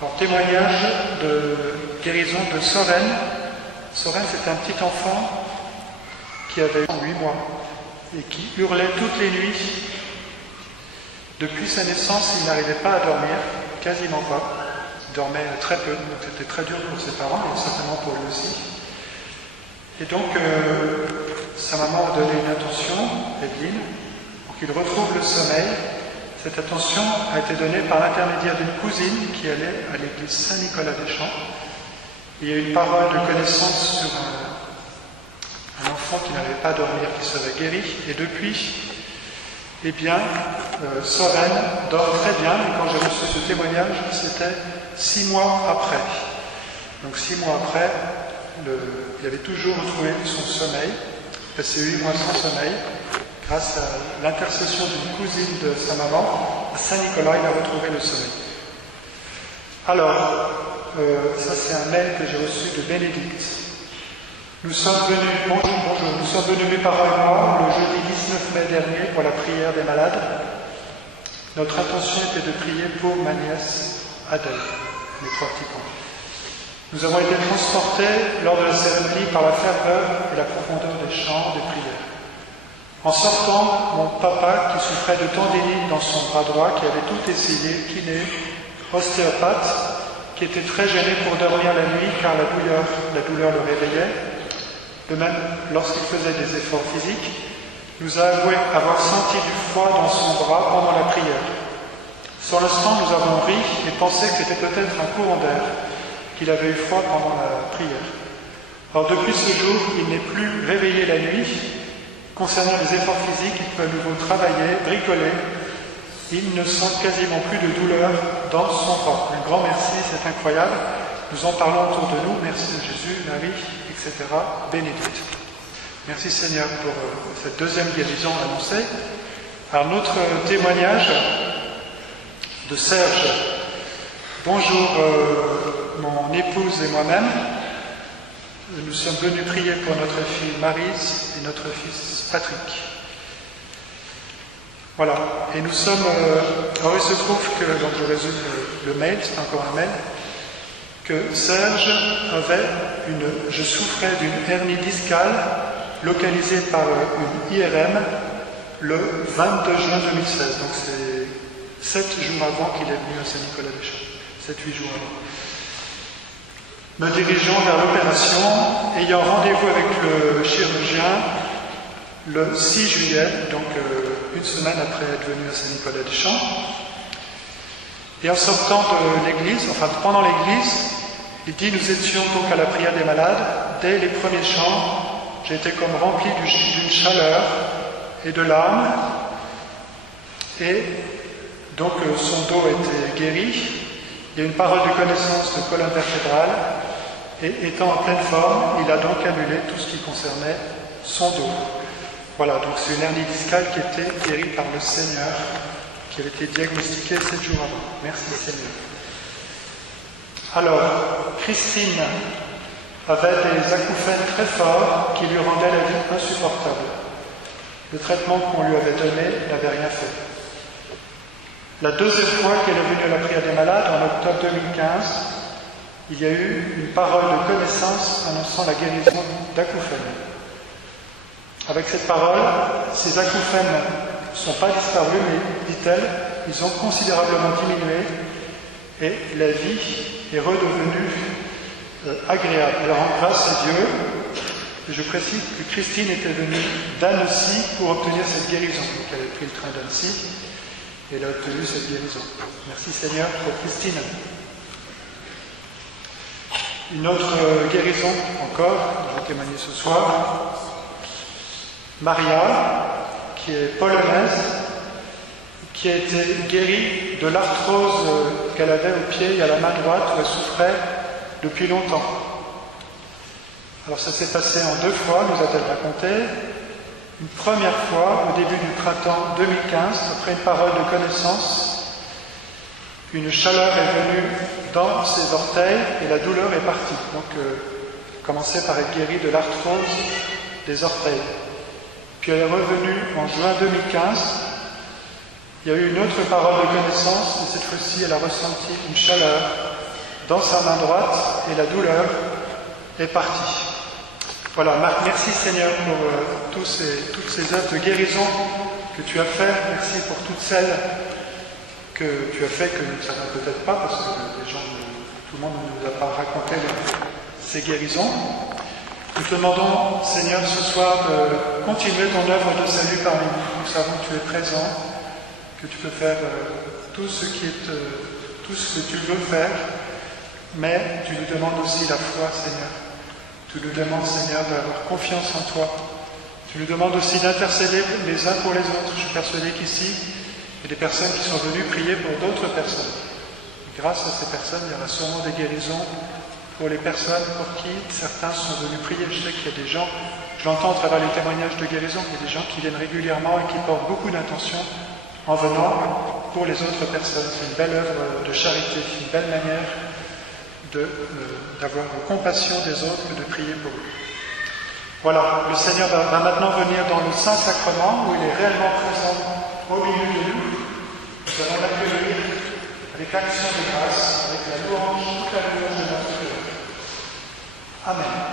Alors, témoignage de guérison de Soren. Soren, c'était un petit enfant qui avait 8 mois et qui hurlait toutes les nuits. Depuis sa naissance, il n'arrivait pas à dormir, quasiment pas. Il dormait très peu, donc c'était très dur pour ses parents et certainement pour lui aussi. Et donc, sa maman a donné une attention, Evelyne, pour qu'il retrouve le sommeil. Cette attention a été donnée par l'intermédiaire d'une cousine qui allait à l'église Saint-Nicolas-des-Champs. Il y a eu une parole de connaissance sur un enfant qui n'arrivait pas à dormir, qui serait guéri. Et depuis, eh bien, Soren dort très bien. Et quand j'ai reçu ce témoignage, c'était 6 mois après. Donc 6 mois après, il avait toujours retrouvé son sommeil, passé 8 mois sans sommeil. Grâce à l'intercession d'une cousine de sa maman, à Saint-Nicolas, il a retrouvé le sommeil. Alors, ça c'est un mail que j'ai reçu de Bénédicte. Nous sommes venus, bonjour, nous sommes venus, mes parents et moi, le jeudi 19 mai dernier pour la prière des malades. Notre intention était de prier pour ma nièce Adèle, mes 3 petits points. Nous avons été transportés lors de la cérémonie par la ferveur et la profondeur des chants, des prières. En sortant, mon papa, qui souffrait de tendinite dans son bras droit, qui avait tout essayé, kiné, ostéopathe, qui était très gêné pour dormir la nuit car la douleur le réveillait, de même lorsqu'il faisait des efforts physiques, nous a avoué avoir senti du froid dans son bras pendant la prière. Sur l'instant, nous avons ri et pensé que c'était peut-être un courant d'air, qu'il avait eu froid pendant la prière. Or, depuis ce jour, il n'est plus réveillé la nuit. Concernant les efforts physiques, il peut à nouveau travailler, bricoler. Il ne sent quasiment plus de douleur dans son corps. Un grand merci, c'est incroyable. Nous en parlons autour de nous. Merci à Jésus, Marie, etc. Bénédicte. Merci Seigneur pour cette deuxième guérison annoncée. Alors notre témoignage de Serge. Bonjour mon épouse et moi-même. Nous sommes venus prier pour notre fille Maryse et notre fils Patrick. Voilà. Et nous sommes... alors il se trouve que, donc je résume le mail, c'est encore un mail, que Serge je souffrais d'une hernie discale localisée par une IRM le 22 juin 2016. Donc c'est 7 jours avant qu'il est venu à Saint-Nicolas-des-Champs. 7-8 jours avant. Me dirigeons vers l'opération, ayant rendez-vous avec le chirurgien le 6 juillet, donc une semaine après être venu à Saint-Nicolas-des-Champs. Et en sortant de l'église, enfin pendant l'église, il dit, nous étions donc à la prière des malades. Dès les premiers chants, j'ai été comme rempli d'une chaleur et de larmes. Et donc son dos était guéri. Il y a une parole de connaissance de colonne vertébrale. Et étant en pleine forme, il a donc annulé tout ce qui concernait son dos. Voilà, donc c'est une hernie discale qui était guérie par le Seigneur, qui avait été diagnostiquée 7 jours avant. Merci Seigneur. Alors, Christine avait des acouphènes très forts qui lui rendaient la vie insupportable. Le traitement qu'on lui avait donné n'avait rien fait. La deuxième fois qu'elle est venue à la prière des malades, en octobre 2015, il y a eu une parole de connaissance annonçant la guérison d'acouphènes. Avec cette parole, ces acouphènes ne sont pas disparus, mais, dit-elle, ils ont considérablement diminué et la vie est redevenue agréable. Alors, grâce à Dieu, je précise que Christine était venue d'Annecy pour obtenir cette guérison. Donc, elle avait pris le train d'Annecy et elle a obtenu cette guérison. Merci Seigneur pour Christine. Une autre guérison encore, je vais témoigner ce soir. Maria, qui est polonaise, qui a été guérie de l'arthrose qu'elle avait au pied et à la main droite où elle souffrait depuis longtemps. Alors ça s'est passé en 2 fois, nous a-t-elle raconté. Une première fois, au début du printemps 2015, après une parole de connaissance, une chaleur est venue dans ses orteils et la douleur est partie. Donc, commençait par être guérie de l'arthrose des orteils. Puis elle est revenue en juin 2015. Il y a eu une autre parole de connaissance, et cette fois-ci, elle a ressenti une chaleur dans sa main droite et la douleur est partie. Voilà, merci Seigneur pour toutes ces œuvres de guérison que tu as fait. Merci pour toutes celles que tu as fait que nous ne savons peut-être pas, parce que tout le monde ne nous a pas raconté ces guérisons. Nous te demandons, Seigneur, ce soir de continuer ton œuvre de salut parmi nous. Nous savons que tu es présent, que tu peux faire tout ce que tu veux faire, mais tu nous demandes aussi la foi, Seigneur. Tu nous demandes, Seigneur, d'avoir confiance en toi. Tu nous demandes aussi d'intercéder les uns pour les autres. Je suis persuadé qu'ici, il y a des personnes qui sont venues prier pour d'autres personnes. Et grâce à ces personnes, il y aura sûrement des guérisons pour les personnes pour qui certains sont venus prier. Je sais qu'il y a des gens, je l'entends à travers les témoignages de guérison, il y a des gens qui viennent régulièrement et qui portent beaucoup d'intention en venant pour les autres personnes. C'est une belle œuvre de charité, une belle manière d'avoir compassion des autres et de prier pour eux. Voilà, le Seigneur va maintenant venir dans le Saint-Sacrement où il est réellement présent au milieu de nous. Nous allons l'accueillir avec l'action de grâce, avec la louange, toute la louange de notre Dieu. Amen.